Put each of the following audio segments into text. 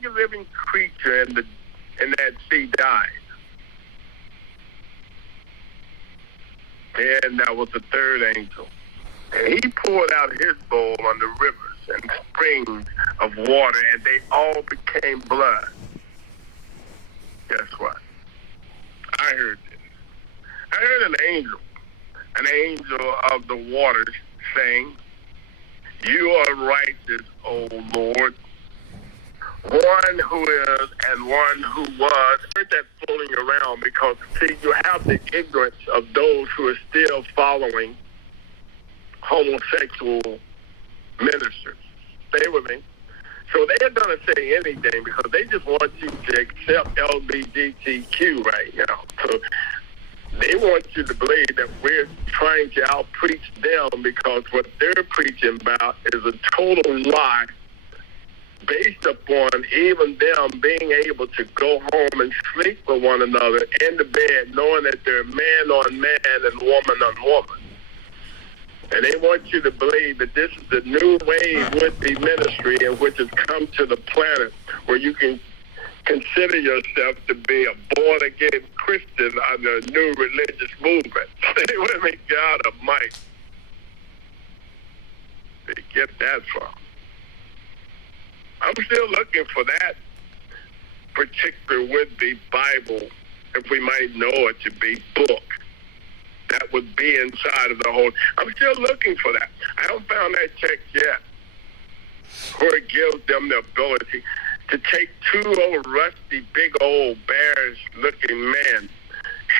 every living creature in that sea died. And that was the third angel. And he poured out his bowl on the rivers and springs of water, and they all became blood. Guess what? I heard this. I heard an angel of the waters saying, "You are righteous, O Lord, one who is and one who was." I heard that floating around because, see, you have the ignorance of those who are still following homosexual ministers. Stay with me. So they're going to say anything because they just want you to accept LGBTQ right now. So they want you to believe that we're trying to out-preach them because what they're preaching about is a total lie based upon even them being able to go home and sleep with one another in the bed knowing that they're man on man and woman on woman. And they want you to believe that this is the new wave would-be ministry in which has come to the planet where you can consider yourself to be a born-again Christian under a new religious movement. Stay with me, God Almighty. Where did you get that from? I'm still looking for that particular would-be Bible, if we might know it to be, book that would be inside of the whole. I'm still looking for that. I haven't found that text yet where it gives them the ability to take two old rusty, big old bears-looking men,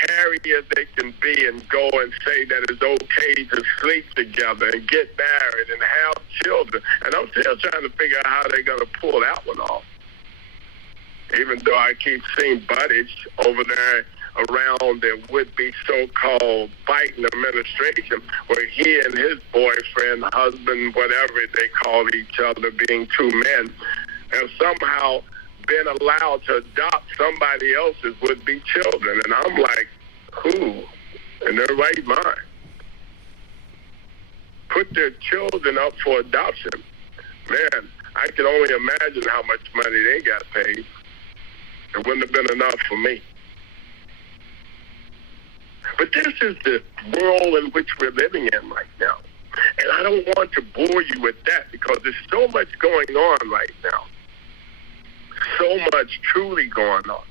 hairy as they can be, and go and say that it's okay to sleep together and get married and have children. And I'm still trying to figure out how they're going to pull that one off. Even though I keep seeing Buddhist over there around the would-be so-called Biden administration, where he and his boyfriend, husband, whatever they call each other, being two men, have somehow been allowed to adopt somebody else's would-be children. And I'm like, who in their right mind put their children up for adoption? Man, I can only imagine how much money they got paid. It wouldn't have been enough for me. But this is the world in which we're living in right now. And I don't want to bore you with that because there's so much going on right now. So much truly going on.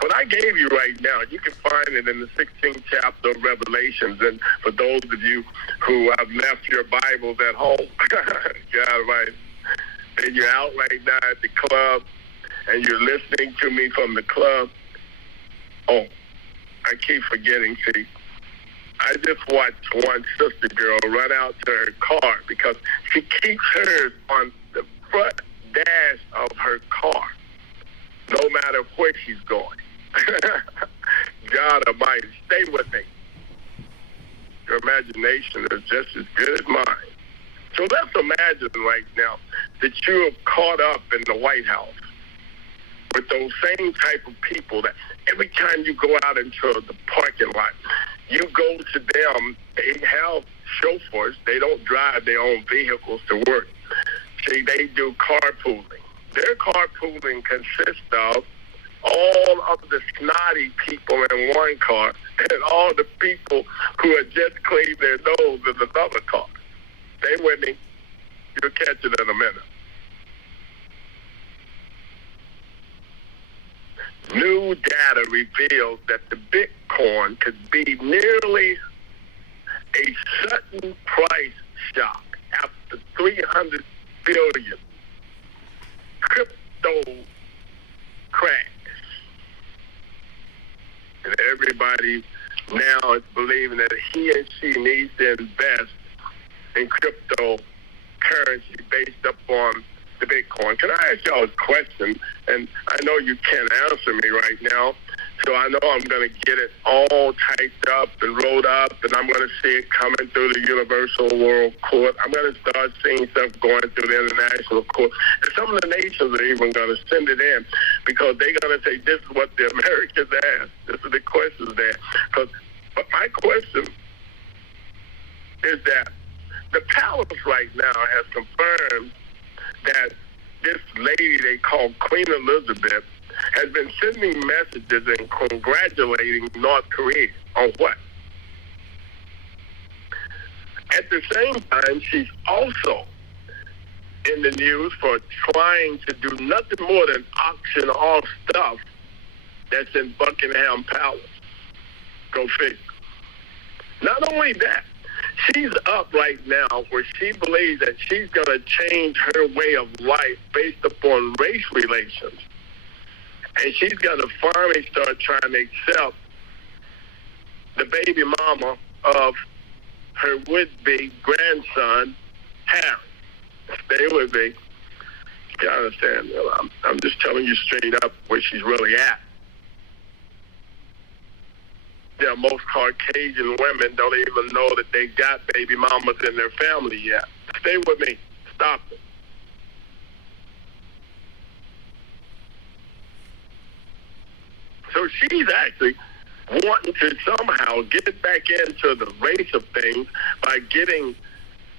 What I gave you right now, you can find it in the 16th chapter of Revelations. And for those of you who have left your Bibles at home, God, right, and you're out right now at the club and you're listening to me from the club, oh, I keep forgetting, see. I just watched one sister girl run out to her car because she keeps hers on the front dash of her car, no matter where she's going. God Almighty, stay with me. Your imagination is just as good as mine. So let's imagine right now that you have caught up in the White House with those same type of people that every time you go out into the parking lot, you go to them, they have chauffeurs, they don't drive their own vehicles to work. See, they do carpooling. Their carpooling consists of all of the snotty people in one car and all the people who had just cleaned their nose in another car. Stay with me. You'll catch it in a minute. New data reveals that the Bitcoin could be nearly a sudden price shock after 300 billion crypto crash. And everybody now is believing that he and she needs to invest in cryptocurrency based upon the Bitcoin. Can I ask y'all a question? And I know you can't answer me right now, so I know I'm going to get it all typed up and rolled up, and I'm going to see it coming through the Universal World Court. I'm going to start seeing stuff going through the International Court. And some of the nations are even going to send it in because they're going to say, this is what the Americans asked. This is the questions there. But my question is that the palace right now has confirmed that this lady they call Queen Elizabeth has been sending messages and congratulating North Korea on what? At the same time, she's also in the news for trying to do nothing more than auction off stuff that's in Buckingham Palace. Go figure. Not only that, she's up right now where she believes that she's going to change her way of life based upon race relations. And she's going to finally start trying to accept the baby mama of her would-be grandson, Harry. Stay with me. You understand? I'm just telling you straight up where she's really at. Yeah, most Caucasian women don't even know that they got baby mamas in their family yet. Stay with me. Stop it. So she's actually wanting to somehow get back into the race of things by getting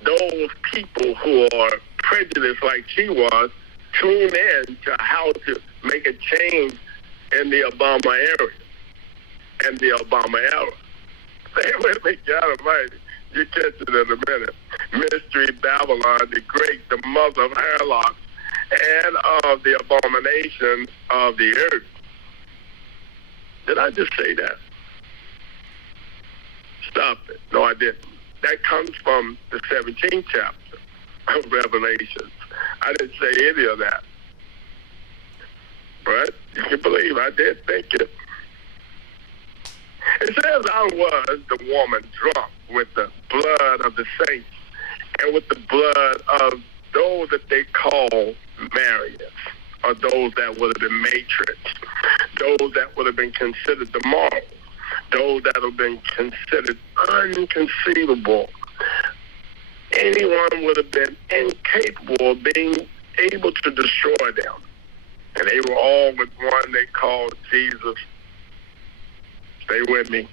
those people who are prejudiced like she was tune in to how to make a change in the Obama area and the Obama era. Stay with me, God Almighty. You catch it in a minute. Mystery Babylon, the great, the mother of hairlocks, and of the abomination of the earth. Did I just say that? Stop it. No, I didn't. That comes from the 17th chapter of Revelations. I didn't say any of that. But you can believe I did think it. It says, I was the woman drunk with the blood of the saints and with the blood of those that they call Marians, or those that would have been matrons, those that would have been considered the moral, those that have been considered unconceivable. Anyone would have been incapable of being able to destroy them. And they were all with one they called Jesus. Stay with me.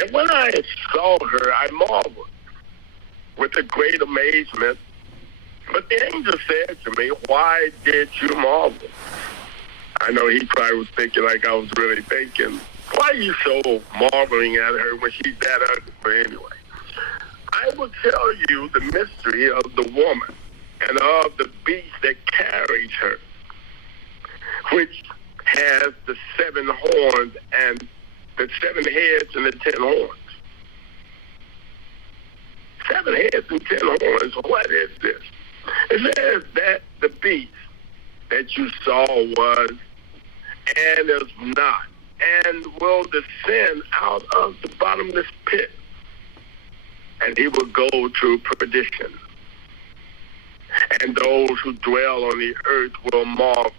And when I saw her, I marveled with a great amazement. But the angel said to me, why did you marvel? I know he probably was thinking like I was really thinking, why are you so marveling at her when she's that ugly? But anyway, I will tell you the mystery of the woman and of the beast that carries her, which has the 7 horns and the 7 heads and the 10 horns. 7 heads and 10 horns, what is this? It says that the beast that you saw was and is not, and will descend out of the bottomless pit, and he will go to perdition. And those who dwell on the earth will marvel,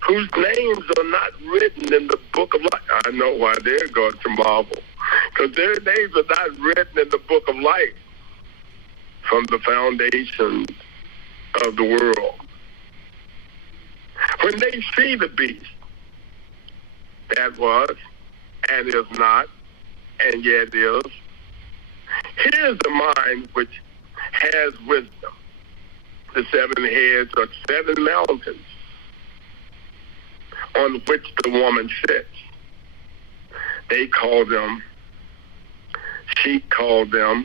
whose names are not written in the book of life. I know why they're going to marvel, because their names are not written in the book of life from the foundations of the world. When they see the beast that was and is not and yet is, here's the mind which has wisdom. The 7 heads are 7 mountains on which the woman sits. They call them, she called them,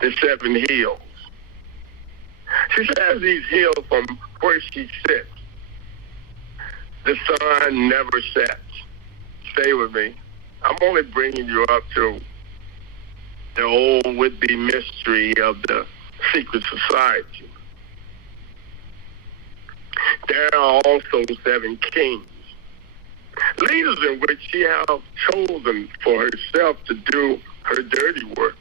the 7 hills. She says these hills from where she sits, the sun never sets. Stay with me. I'm only bringing you up to the old would-be mystery of the secret society. There are also 7 kings, leaders in which she has chosen for herself to do her dirty work.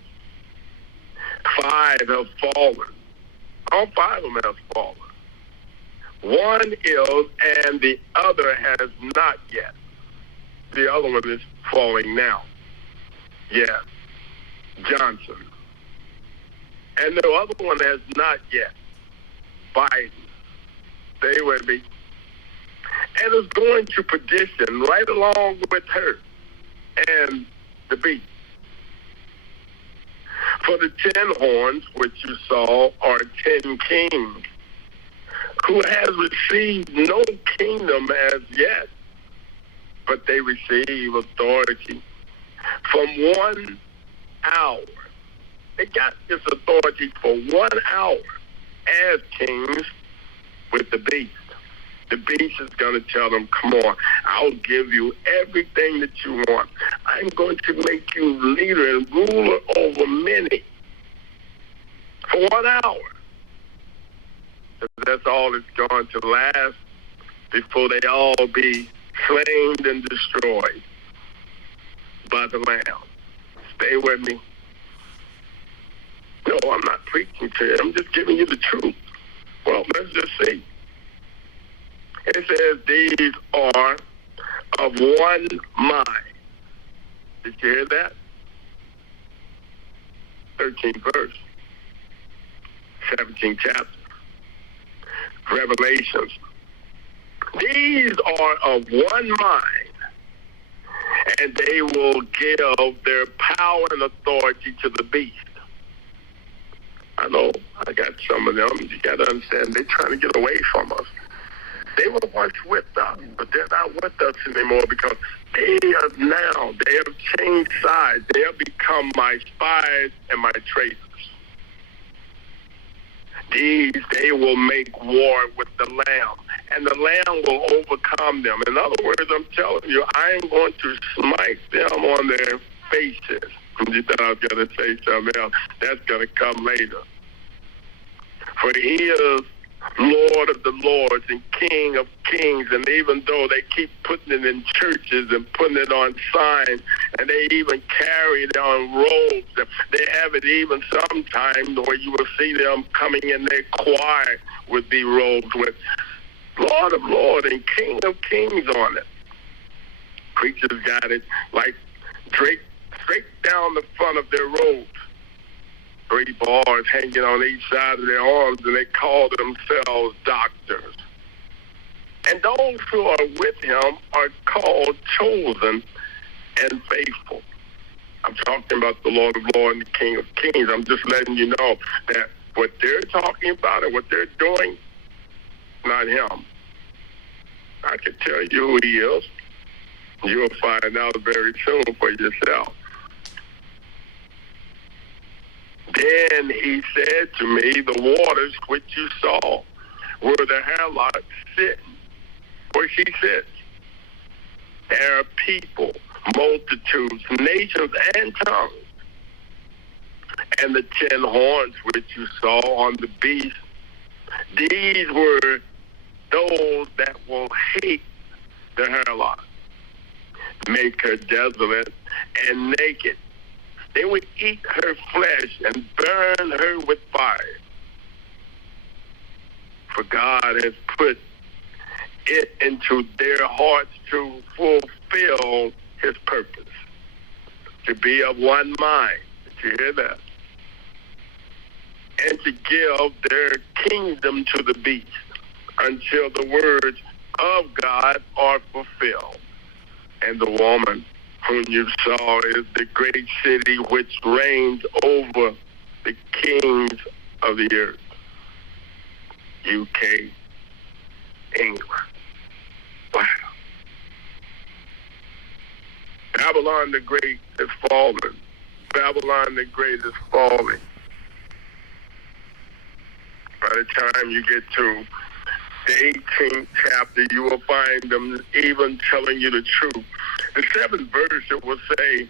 5 have fallen. All 5 of them have fallen. 1 is, and the other has not yet. The other one is falling now. Yes, Johnson. And the other one has not yet. Biden. Stay with me. And is going to perdition right along with her and the beast. For the 10 horns which you saw are 10 kings who has received no kingdom as yet, but they receive authority from 1 hour. They got this authority for 1 hour as kings with the beast. The beast is going to tell them, come on, I'll give you everything that you want. I'm going to make you leader and ruler over many for 1 hour. That's all it's going to last before they all be slain and destroyed by the Lamb. Stay with me. No, I'm not preaching to you. I'm just giving you the truth. Well, let's just see. It says these are of one mind. Did you hear that? 13th verse. 17th chapter. Revelations. These are of one mind, and they will give their power and authority to the beast. I know I got some of them. You got to understand, they're trying to get away from us. They were once with us, but they're not with us anymore because they have changed sides. They have become my spies and my traitors. They will make war with the Lamb, and the Lamb will overcome them. In other words, I'm telling you, I am going to smite them on their faces. You thought I was going to say something else. That's going to come later. For he is Lord of the lords and King of kings, and even though they keep putting it in churches and putting it on signs, and they even carry it on robes, they have it even sometimes where you will see them coming in their choir with the robes with Lord of lords and King of kings on it. Preachers got it like straight down the front of their robes. 3 bars hanging on each side of their arms, and they call themselves doctors. And those who are with him are called chosen and faithful. I'm talking about the Lord of Lords and the King of Kings. I'm just letting you know that what they're talking about and what they're doing, not him. I can tell you who he is. You'll find out very soon for yourself. Then he said to me, the waters which you saw where the harlot sits, where she sits. There are people, multitudes, nations, and tongues. And the 10 horns which you saw on the beast, these were those that will hate the harlot, make her desolate and naked. They would eat her flesh and burn her with fire. For God has put it into their hearts to fulfill his purpose, to be of one mind. Did you hear that? And to give their kingdom to the beast until the words of God are fulfilled. And the woman whom you saw is the great city which reigns over the kings of the earth. UK, England. Wow. Babylon the Great is fallen. Babylon the Great is falling. By the time you get to the 18th chapter, you will find them even telling you the truth. The 7th verse, it will say,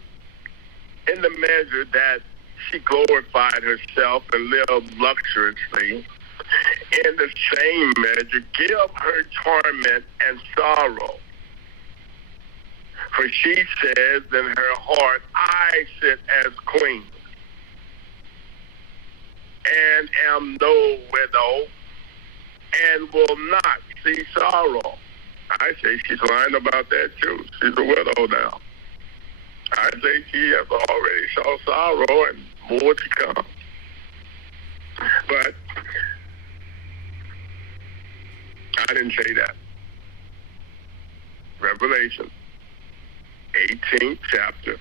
in the measure that she glorified herself and lived luxuriously, in the same measure, give her torment and sorrow. For she says in her heart, I sit as queen, and am no widow, and will not see sorrow. I say she's lying about that too. She's a widow now. I say she has already saw sorrow and more to come. But I didn't say that. Revelation, 18th chapter,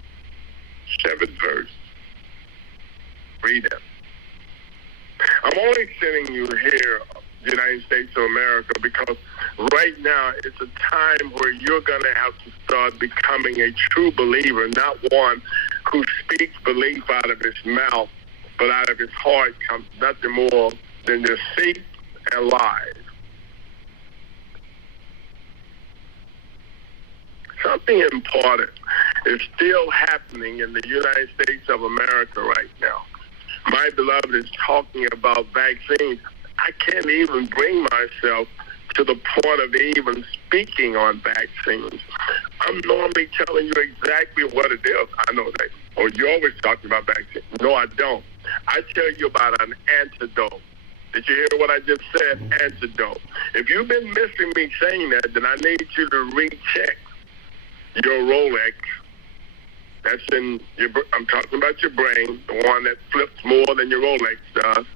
7th verse. Read it. I'm only sending you here United States of America, because right now it's a time where you're going to have to start becoming a true believer, not one who speaks belief out of his mouth, but out of his heart comes nothing more than deceit and lies. Something important is still happening in the United States of America right now. My beloved is talking about vaccines. I can't even bring myself to the point of even speaking on vaccines. I'm normally telling you exactly what it is. I know that. Oh, you always talking about vaccines. No, I don't. I tell you about an antidote. Did you hear what I just said? Antidote. If you've been missing me saying that, then I need you to recheck your Rolex. That's in your, I'm talking about your brain, the one that flips more than your Rolex does.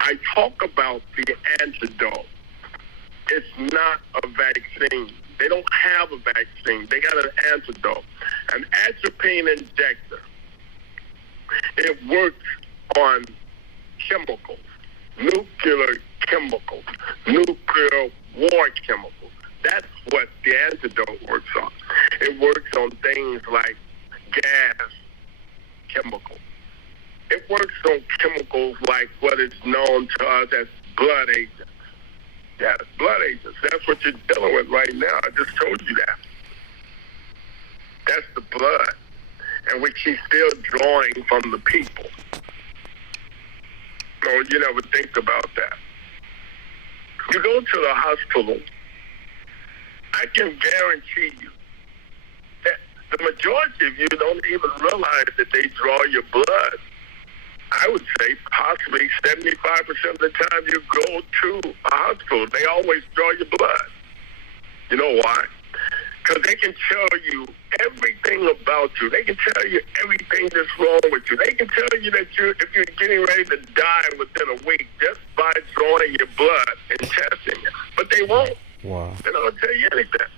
I talk about the antidote. It's not a vaccine. They don't have a vaccine. They got an antidote. An atropine injector. It works on chemicals, nuclear chemicals, nuclear war chemicals. That's what the antidote works on. It works on things like gas chemicals. It works on chemicals like what is known to us as blood agents. Yes, blood agents. That's what you're dealing with right now. I just told you that. That's the blood, and which he's still drawing from the people. No, you never think about that. You go to the hospital, I can guarantee you that the majority of you don't even realize that they draw your blood. I would say possibly 75% of the time you go to a hospital, they always draw your blood. You know why? Because they can tell you everything about you. They can tell you everything that's wrong with you. They can tell you that if you're getting ready to die within a week just by drawing your blood and testing it. But they won't. Wow. They don't tell you anything.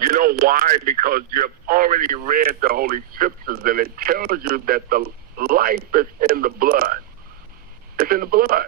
You know why? Because you have already read the Holy Scriptures, and it tells you that the life is in the blood. It's in the blood.